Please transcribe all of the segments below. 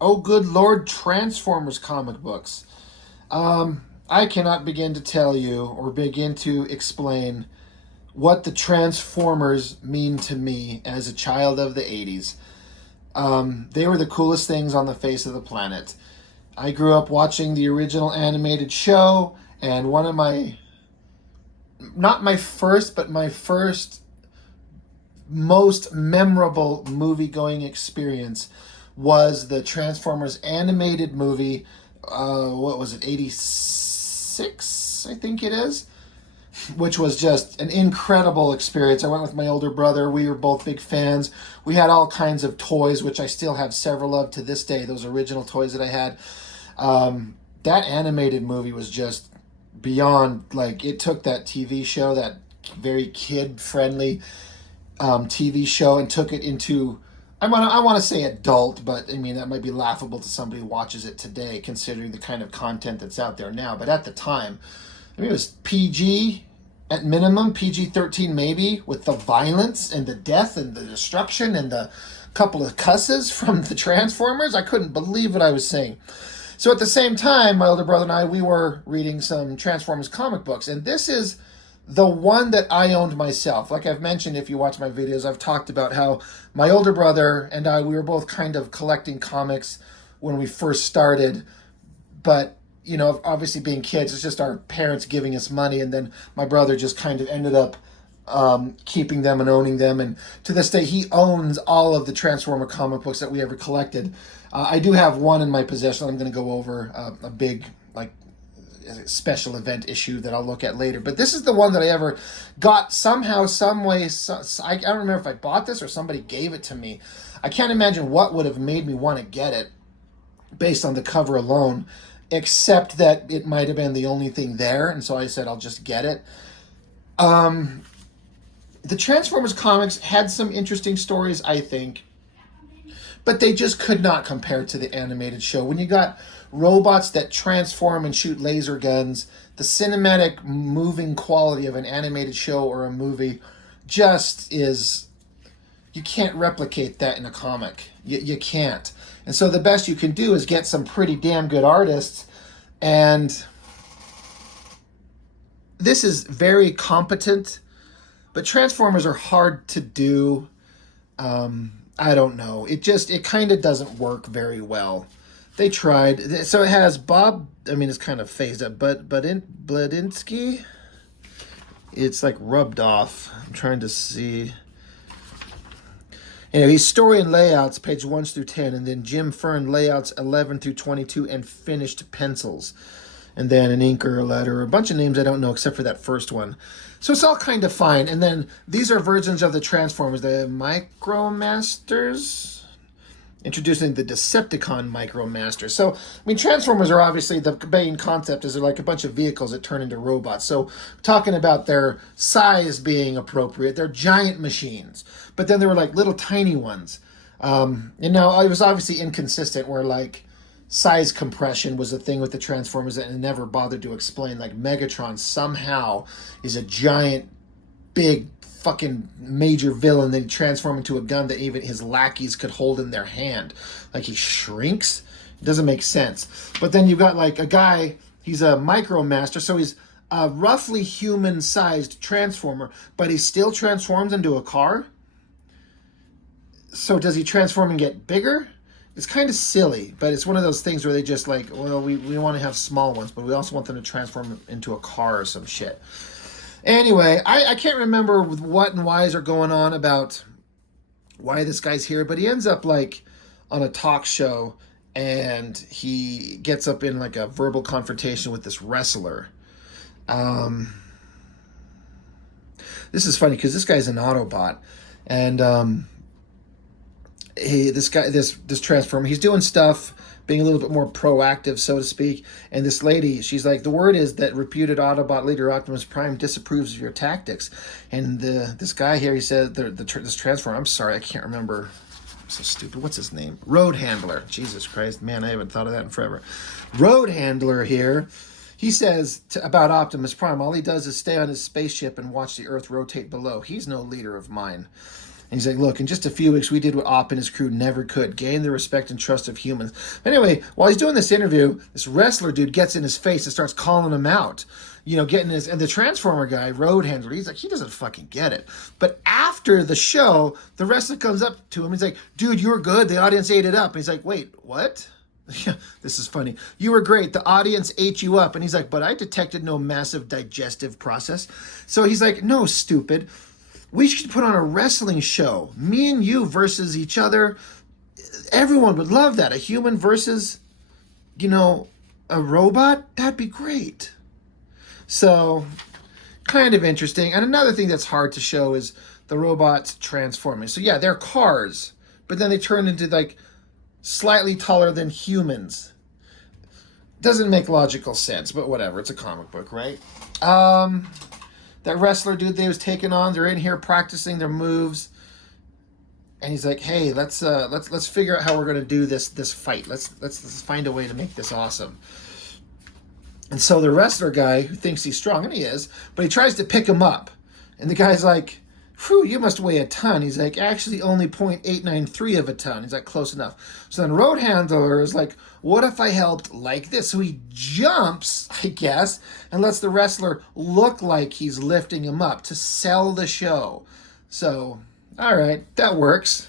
Oh, good Lord, Transformers comic books. I cannot begin to tell you or begin to explain what the Transformers mean to me as a child of the 80s. They were the coolest things on the face of the planet. I grew up watching the original animated show, and one of my, not my first, but my first most memorable movie going experience was the Transformers animated movie. What was it, 86? I think it is. Which was just an incredible experience. I went with my older brother. We were both big fans. We had all kinds of toys, which I still have several of to this day, those original toys that I had. That animated movie was just beyond, like, it took that TV show, that very kid-friendly TV show, and took it into, I want to say adult, but I mean, that might be laughable to somebody who watches it today, considering the kind of content that's out there now. But at the time, I mean, it was PG at minimum, PG-13 maybe, with the violence and the death and the destruction and the couple of cusses from the Transformers. I couldn't believe what I was saying. So at the same time, my older brother and I, we were reading some Transformers comic books. And this is the one that I owned myself. Like I've mentioned, if you watch my videos, I've talked about how my older brother and I, we were both kind of collecting comics when we first started. But, you know, obviously being kids, it's just our parents giving us money. And then my brother just kind of ended up keeping them and owning them. And to this day, he owns all of the Transformer comic books that we ever collected. I do have one in my possession. I'm going to go over a big, like, special event issue that I'll look at later. But this is the one that I ever got somehow, some way. I don't remember if I bought this or somebody gave it to me. I can't imagine what would have made me want to get it based on the cover alone, except that it might have been the only thing there. And so I said, I'll just get it. The Transformers comics had some interesting stories, I think, but they just could not compare to the animated show. When you got robots that transform and shoot laser guns, the cinematic moving quality of an animated show or a movie just is, you can't replicate that in a comic. You can't. And so the best you can do is get some pretty damn good artists, and this is very competent, but Transformers are hard to do. I don't know. It kind of doesn't work very well. They tried. So it has Bob, I mean, it's kind of phased up, but Bladinsky, it's like rubbed off. I'm trying to see. Anyway, he's story and layouts, page 1 through 10, and then Jim Fern layouts 11 through 22, and finished pencils. And then an inker, a letter, a bunch of names I don't know except for that first one. So it's all kind of fine. And then these are versions of the Transformers, the Micromasters, introducing the Decepticon Micromaster. So, I mean, Transformers are obviously, the main concept is they're like a bunch of vehicles that turn into robots. So, talking about their size being appropriate, they're giant machines. But then there were like little tiny ones. And now it was obviously inconsistent where like size compression was a thing with the Transformers that it never bothered to explain. Like Megatron somehow is a giant, big, fucking major villain, then transform into a gun that even his lackeys could hold in their hand. Like he shrinks. It doesn't make sense. But then you've got like a guy, he's a Micromaster, so he's a roughly human-sized Transformer, but he still transforms into a car? So does he transform and get bigger? It's kind of silly, but it's one of those things where they just like, well, we want to have small ones, but we also want them to transform into a car or some shit. Anyway, I can't remember what and whys are going on about why this guy's here, but he ends up like on a talk show and he gets up in like a verbal confrontation with this wrestler. This is funny because this guy's an Autobot, and this Transformer, he's doing stuff, being a little bit more proactive, so to speak. And this lady, she's like, the word is that reputed Autobot leader Optimus Prime disapproves of your tactics. And this guy here, he said, this Transformer, I'm sorry, I can't remember. I'm so stupid. What's his name? Road Handler. Jesus Christ, man, I haven't thought of that in forever. Road Handler here. He says about Optimus Prime, all he does is stay on his spaceship and watch the Earth rotate below. He's no leader of mine. And he's like, look, in just a few weeks, we did what Opp and his crew never could, gain the respect and trust of humans. But anyway, while he's doing this interview, this wrestler dude gets in his face and starts calling him out. Getting his, and the Transformer guy, Road Handler, he's like, he doesn't fucking get it. But after the show, the wrestler comes up to him. He's like, dude, you were good. The audience ate it up. And he's like, wait, what? Yeah, this is funny. You were great. The audience ate you up. And he's like, but I detected no massive digestive process. So he's like, no, stupid. We should put on a wrestling show. Me and you versus each other. Everyone would love that. A human versus, a robot? That'd be great. So, kind of interesting. And another thing that's hard to show is the robots transforming. So yeah, they're cars, but then they turn into like slightly taller than humans. Doesn't make logical sense, but whatever. It's a comic book, right? That wrestler dude they was taking on, they're in here practicing their moves. And he's like, hey, let's figure out how we're gonna do this fight. Let's find a way to make this awesome. And so the wrestler guy, who thinks he's strong, and he is, but he tries to pick him up. And the guy's like, phew, you must weigh a ton. He's like, actually only 0.893 of a ton. He's like, close enough. So then Road Handler is like, what if I helped like this? So he jumps, I guess, and lets the wrestler look like he's lifting him up to sell the show. So, all right, that works.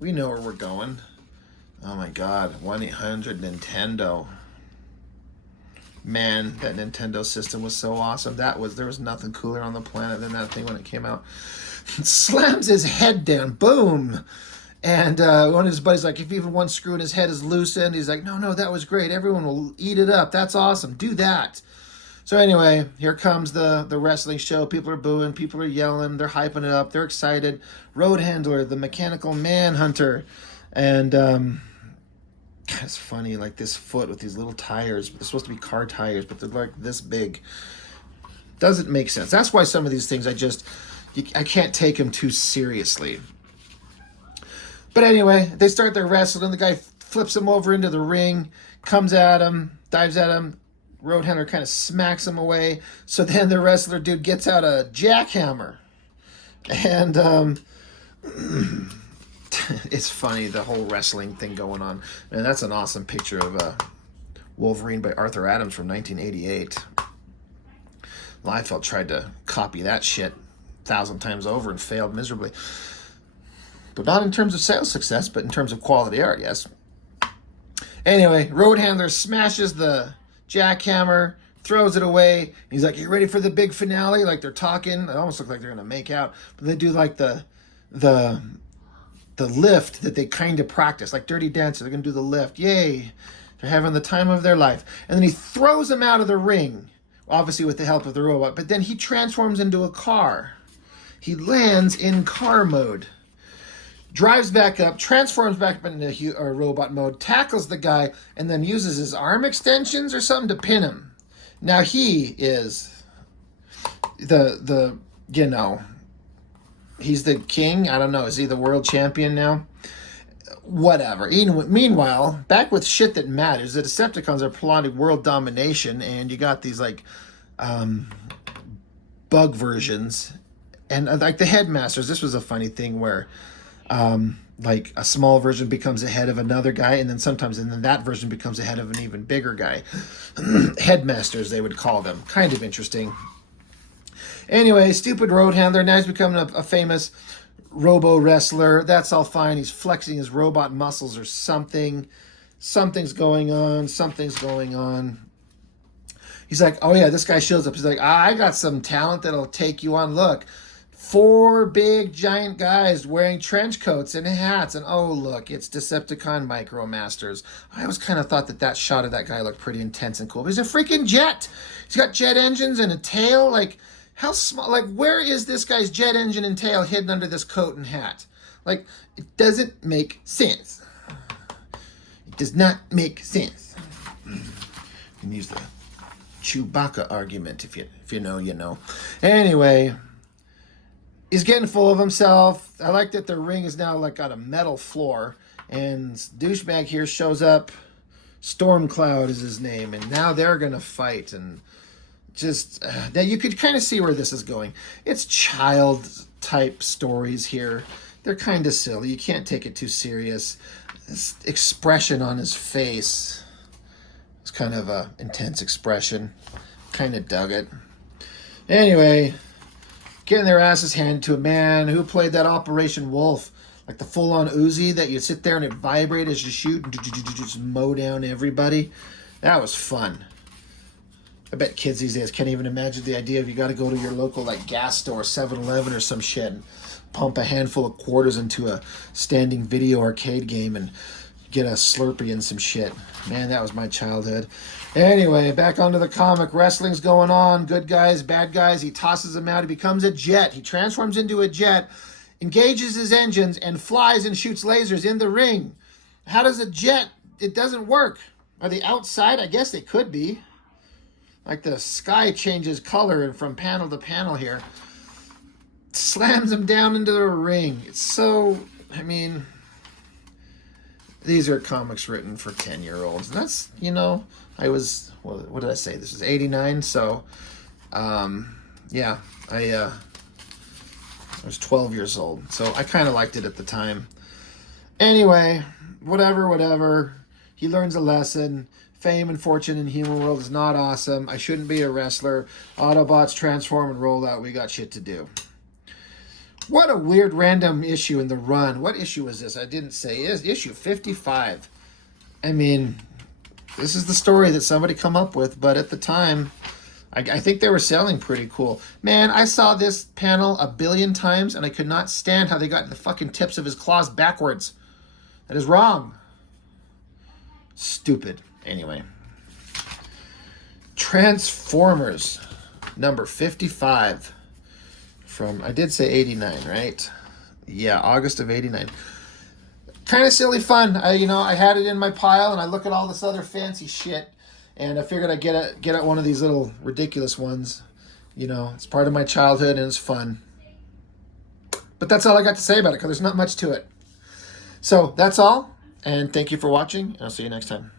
We know where we're going. Oh my God, 1-800-Nintendo. Man, that Nintendo system was so awesome. There was nothing cooler on the planet than that thing when it came out. Slams his head down, boom. And one of his buddies like, if even one screw in his head is loosened, he's like, no, that was great. Everyone will eat it up. That's awesome. Do that. So anyway, here comes the wrestling show. People are booing. People are yelling. They're hyping it up. They're excited. Road Handler, the mechanical manhunter. And it's funny, like this foot with these little tires. They're supposed to be car tires, but they're like this big. Doesn't make sense. That's why some of these things I can't take them too seriously. But anyway, they start their wrestling. The guy flips him over into the ring, comes at him, dives at him. Road Handler kind of smacks him away. So then the wrestler dude gets out a jackhammer. And it's funny, the whole wrestling thing going on. And that's an awesome picture of Wolverine by Arthur Adams from 1988. Liefeld tried to copy that shit 1,000 times over and failed miserably. But not in terms of sales success, but in terms of quality art, yes. Anyway, Road Handler smashes the jackhammer, throws it away. He's like, you ready for the big finale? Like they're talking. It almost looks like they're going to make out. But they do like the lift that they kind of practice. Like Dirty Dancer, they're going to do the lift. Yay. They're having the time of their life. And then he throws him out of the ring, obviously with the help of the robot. But then he transforms into a car. He lands in car mode. Drives back up, transforms back up into robot mode, tackles the guy, and then uses his arm extensions or something to pin him. Now he is he's the king. I don't know. Is he the world champion now? Whatever. Meanwhile, back with shit that matters, the Decepticons are plotting world domination, and you got these like bug versions, and like the Headmasters. This was a funny thing where like a small version becomes ahead of another guy, and then that version becomes ahead of an even bigger guy. Headmasters, they would call them. Kind of interesting. Anyway, stupid Road Handler, now he's becoming a famous robo wrestler. That's all fine. He's flexing his robot muscles or something. Something's going on. He's like, oh yeah, this guy shows up. He's like, I got some talent that'll take you on. Look, 4 big giant guys wearing trench coats and hats, and oh look, it's Decepticon Micromasters. I always kind of thought that shot of that guy looked pretty intense and cool. But he's a freaking jet. He's got jet engines and a tail. Like, how small? Like, where is this guy's jet engine and tail hidden under this coat and hat? Like, it doesn't make sense. It does not make sense. You can use the Chewbacca argument if you know, you know. Anyway. He's getting full of himself. I like that the ring is now like got a metal floor. And douchebag here shows up. Stormcloud is his name. And now they're going to fight. And just that you could kind of see where this is going. It's child type stories here. They're kind of silly. You can't take it too serious. This expression on his face, it's kind of a intense expression. Kind of dug it. Anyway, getting their asses handed to a man who played that Operation Wolf, like the full-on Uzi that you sit there and it vibrates as you shoot and just mow down everybody. That was fun. I bet kids these days can't even imagine the idea of you got to go to your local like gas store, 7-Eleven or some shit, and pump a handful of quarters into a standing video arcade game and get a Slurpee and some shit. Man, that was my childhood. Anyway, back onto the comic. Wrestling's going on. Good guys, bad guys. He tosses them out. He becomes a jet. He transforms into a jet, engages his engines, and flies and shoots lasers in the ring. How does a jet? It doesn't work. Are they outside? I guess they could be. Like the sky changes color from panel to panel here. Slams him down into the ring. It's so, I mean, these are comics written for 10-year-olds. And that's, you know, I was, what did I say? This was 89. So, yeah, I was 12 years old. So I kind of liked it at the time. Anyway, whatever. He learns a lesson. Fame and fortune in human world is not awesome. I shouldn't be a wrestler. Autobots transform and roll out. We got shit to do. What a weird random issue in the run. What issue is this? I didn't say. Is issue 55. I mean, this is the story that somebody come up with, but at the time, I think they were selling pretty cool. Man, I saw this panel a billion times, and I could not stand how they got the fucking tips of his claws backwards. That is wrong. Stupid. Anyway. Transformers, number 55. From, I did say 89, right? Yeah, August of 89. Kind of silly fun. I had it in my pile, and I look at all this other fancy shit, and I figured I'd get at one of these little ridiculous ones. You know, it's part of my childhood, and it's fun. But that's all I got to say about it, because there's not much to it. So, that's all, and thank you for watching, and I'll see you next time.